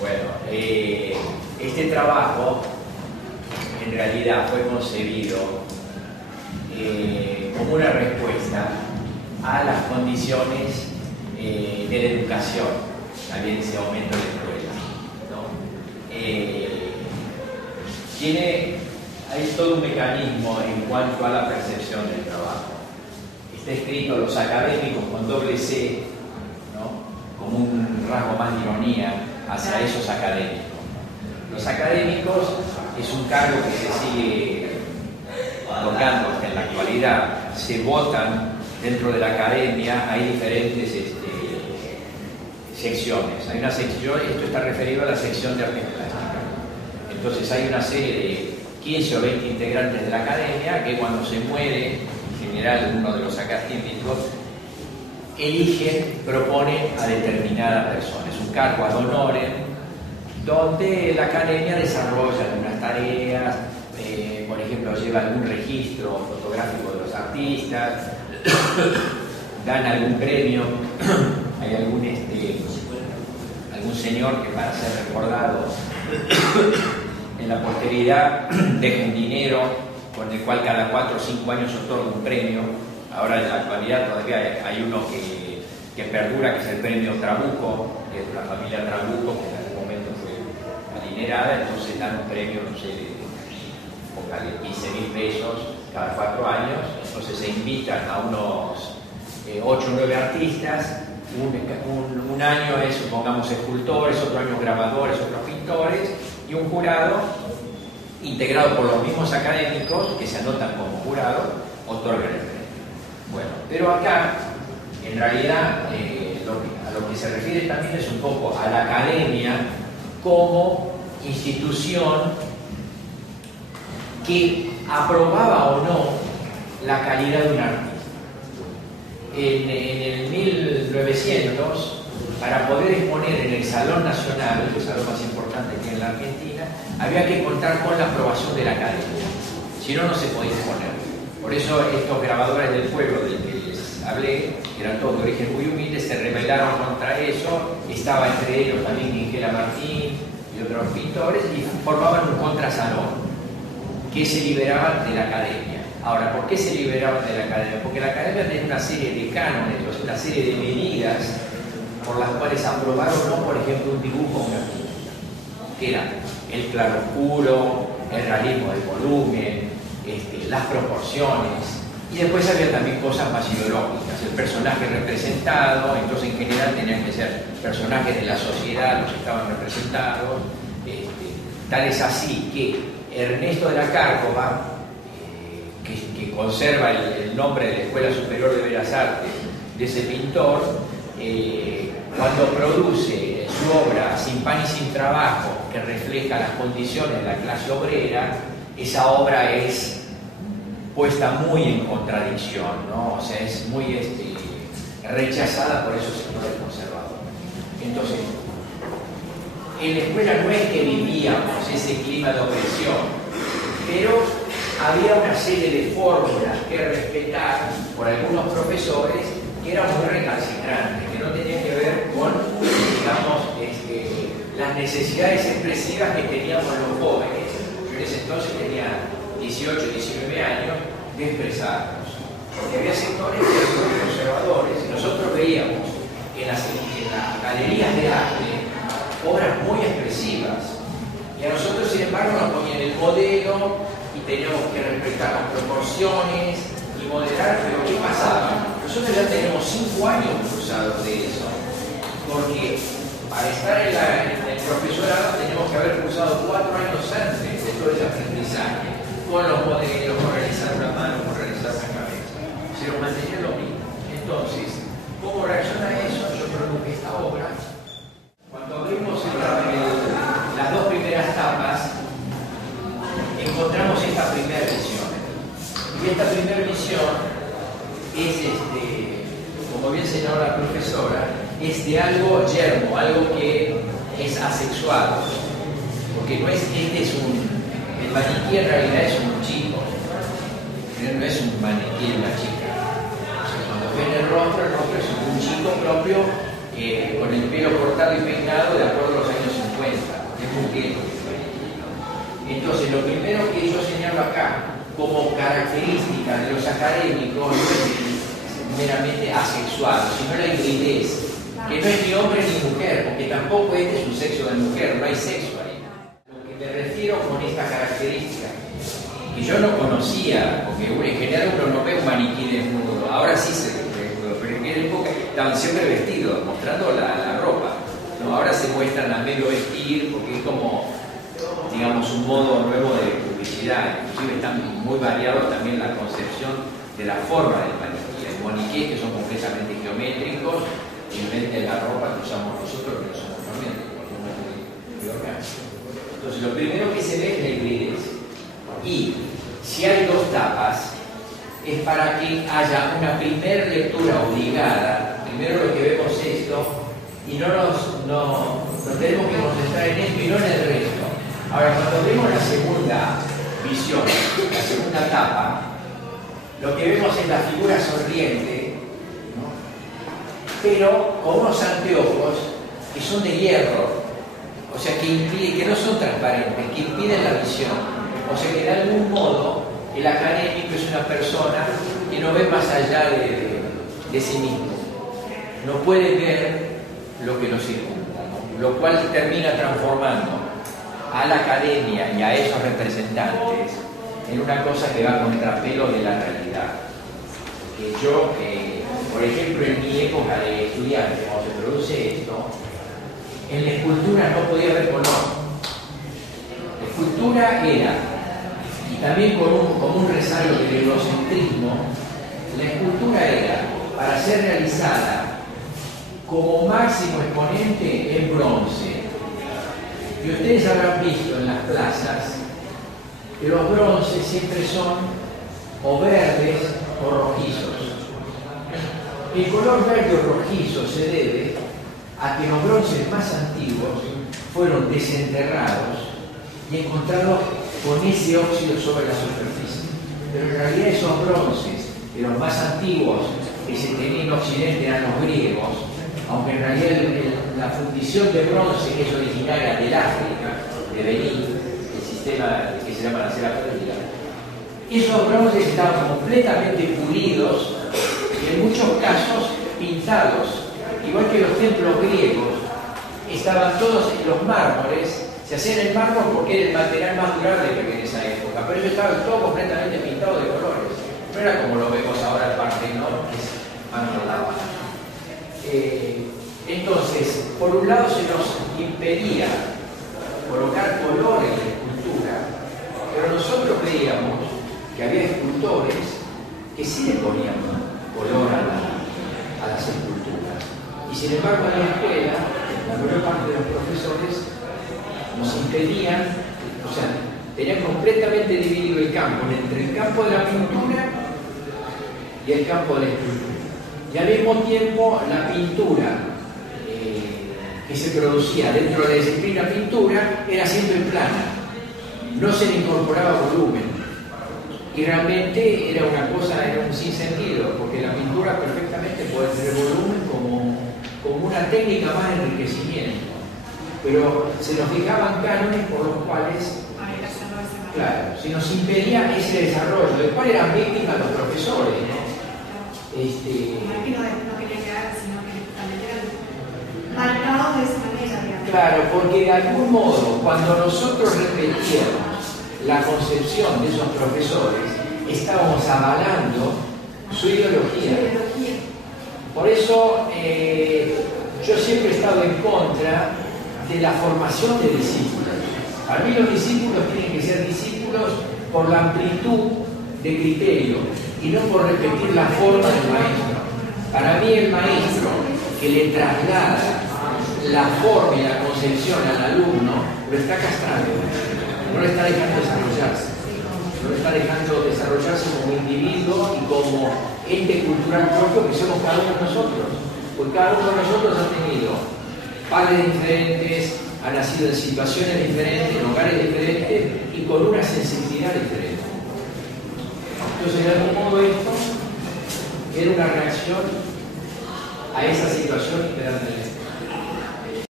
Bueno, este trabajo en realidad fue concebido como una respuesta a las condiciones de la educación, también ese aumento de escuelas, ¿no? Hay todo un mecanismo en cuanto a la percepción del trabajo. Está escrito los académicos con doble C, ¿no? Como un rasgo más de ironía hacia esos académicos. Los académicos es un cargo que se sigue tocando hasta en la actualidad, se votan dentro de la academia, hay diferentes secciones. Hay una sección, esto está referido a la sección de artes plásticas. Entonces hay una serie de 15 o 20 integrantes de la academia que cuando se muere, en general uno de los académicos, propone a determinada persona. Es un cargo ad honorem, donde la academia desarrolla algunas tareas, por ejemplo, lleva algún registro fotográfico de los artistas, dan algún premio, hay algún señor que para ser recordado en la posteridad deja un dinero con el cual cada 4 o 5 años otorga un premio. Ahora en la actualidad todavía hay uno que perdura, que es el premio Trabuco, que es de la familia Trabuco, que en algún momento fue adinerada, entonces dan un premio, no sé, de 15.000 pesos cada 4 años. Entonces se invitan a unos 8 o 9 artistas. Un año es, supongamos, escultores, otro año grabadores, otros pintores, y un jurado integrado por los mismos académicos que se anotan como jurado, otorgan el premio. Bueno, pero acá, en realidad, a lo que se refiere también es un poco a la academia como institución que aprobaba o no la calidad de un artista. En el 1900, para poder exponer en el Salón Nacional, el salón más importante que hay en la Argentina, había que contar con la aprobación de la academia, si no, no se podía exponer. Por eso estos grabadores del pueblo del que les hablé, que eran todos de origen muy humilde, se rebelaron contra eso. Estaba entre ellos también Miguel Martín y otros pintores, y formaban un contrasalón que se liberaban de la academia. Ahora, ¿por qué se liberaban de la academia? Porque la academia tenía una serie de cánones, una serie de medidas por las cuales aprobar o no, por ejemplo, un dibujo o una pintura, que era el claroscuro, el realismo del volumen, las proporciones, y después había también cosas más ideológicas, el personaje representado. Entonces en general tenían que ser personajes de la sociedad los que estaban representados. Tal es así que Ernesto de la Cárcova, que conserva el nombre de la Escuela Superior de Bellas Artes de ese pintor, cuando produce su obra Sin pan y sin trabajo, que refleja las condiciones de la clase obrera, esa obra es puesta muy en contradicción, ¿no? O sea, es muy rechazada por esos sectores conservadores. Entonces, en la escuela no es que vivíamos ese clima de opresión, pero había una serie de fórmulas que respetar por algunos profesores que eran muy recalcitrantes, que no tenían que ver con, digamos, las necesidades expresivas que teníamos los jóvenes. Yo en ese entonces tenía 18, 19 años, de expresarnos. Porque había sectores que eran muy conservadores, y nosotros veíamos en las galerías de arte obras muy expresivas, y a nosotros, sin embargo, nos ponían el modelo y teníamos que respetar las proporciones y moderar. Pero ¿qué pasaba? Nosotros ya tenemos 5 años cruzados de eso, porque para estar en el profesorado tenemos que haber cursado 4 años antes de todo ese aprendizaje, con los modelos, con realizar una mano, con realizar una cabeza. Se lo mantenía lo mismo. Entonces, ¿cómo reacciona a eso? Yo produje esta obra. Cuando abrimos las 2 primeras tapas, encontramos esta primera visión. Y esta primera visión es, como bien señaló la profesora, es de algo yermo, algo que es asexuado. Porque no es, el maniquí en realidad es un chico, no es un maniquí de una chica. O sea, cuando ven el rostro es un chico propio, con el pelo cortado y peinado de acuerdo a los años 50. Entonces, lo primero que yo señalo acá como característica de los académicos no es meramente asexual, sino la hibridez, que no es ni hombre ni mujer, porque tampoco este es un sexo de mujer, no hay sexo ahí. Lo que me refiero con esta característica, que yo no conocía, porque en general uno no ve un maniquí desnudo, ahora sí se ve desnudo, pero en aquella época estaban siempre vestidos, mostrando la ropa. ¿No? Ahora se muestran a medio vestir, porque es como, digamos, un modo nuevo de publicidad. Inclusive están muy variados también la concepción de la forma del maniquí. Hay maniquíes que son completamente geométricos, en vez de la ropa que usamos nosotros, que no somos geométricos, no es muy orgánico. Entonces, lo primero que se ve es la hibridez. Y si hay dos tapas, es para que haya una primera lectura obligada. Primero lo que vemos es esto, y no tenemos que concentrar en esto y no en el resto. Ahora, cuando vemos la segunda visión, la segunda etapa, lo que vemos es la figura sonriente, ¿no? Pero con unos anteojos que son de hierro, o sea, que no son transparentes, que impiden la visión. O sea, que de algún modo el académico es una persona que no ve más allá de sí mismo. No puede ver lo que lo circunda, ¿no? Lo cual termina transformando a la academia y a esos representantes en una cosa que va a contrapelo de la realidad. Que yo, por ejemplo, en mi época de estudiante, cuando se produce esto, en la escultura no podía haber color. La escultura era, y también como un rezago del egocentrismo, la escultura era, para ser realizada como máximo exponente, en bronce. Y ustedes habrán visto en las plazas que los bronces siempre son o verdes o rojizos. El color verde o rojizo se debe a que los bronces más antiguos fueron desenterrados y encontrados con ese óxido sobre la superficie. Pero en realidad esos bronces de los más antiguos que se tenían en Occidente eran los griegos, aunque en realidad la fundición de bronce, que es originaria del África, de Benín, el sistema que se llama la cera perdida, esos bronces estaban completamente pulidos y en muchos casos pintados, igual que los templos griegos, estaban todos los mármoles, se hacían en mármol porque era el material más durable que había en esa época, pero ellos estaban todos completamente pintados de colores. No era como lo vemos ahora el Partenón, que es mármol lavado. Entonces, por un lado se nos impedía colocar color en la escultura, pero nosotros veíamos que había escultores que sí le ponían color a las esculturas. Y sin embargo, en la escuela, la mayor parte de los profesores nos impedían, o sea, tenían completamente dividido el campo entre el campo de la pintura y el campo de la escultura. Y al mismo tiempo la pintura que se producía dentro de la disciplina pintura era siempre plana, no se le incorporaba volumen. Y realmente era una cosa, era un sinsentido, porque la pintura perfectamente puede tener volumen como una técnica más de enriquecimiento. Pero se nos fijaban cánones por los cuales, claro, se nos impedía ese desarrollo, del cual eran víctimas los profesores, ¿no? No quería quedar, sino que también eran marcados de esa manera, digamos. Claro, porque de algún modo, cuando nosotros repetíamos la concepción de esos profesores, estábamos avalando su ideología. Por eso yo siempre he estado en contra de la formación de discípulos. Para mí los discípulos tienen que ser discípulos por la amplitud de criterio y no por repetir la forma del maestro. Para mí el maestro que le traslada la forma y la concepción al alumno lo está castrando, no lo está dejando desarrollarse, no lo está dejando desarrollarse como individuo y como ente cultural propio que somos cada uno de nosotros, porque cada uno de nosotros ha tenido padres diferentes, ha nacido en situaciones diferentes, en lugares diferentes y con una sensibilidad diferente. Entonces, de algún modo, esto era una reacción a esa situación que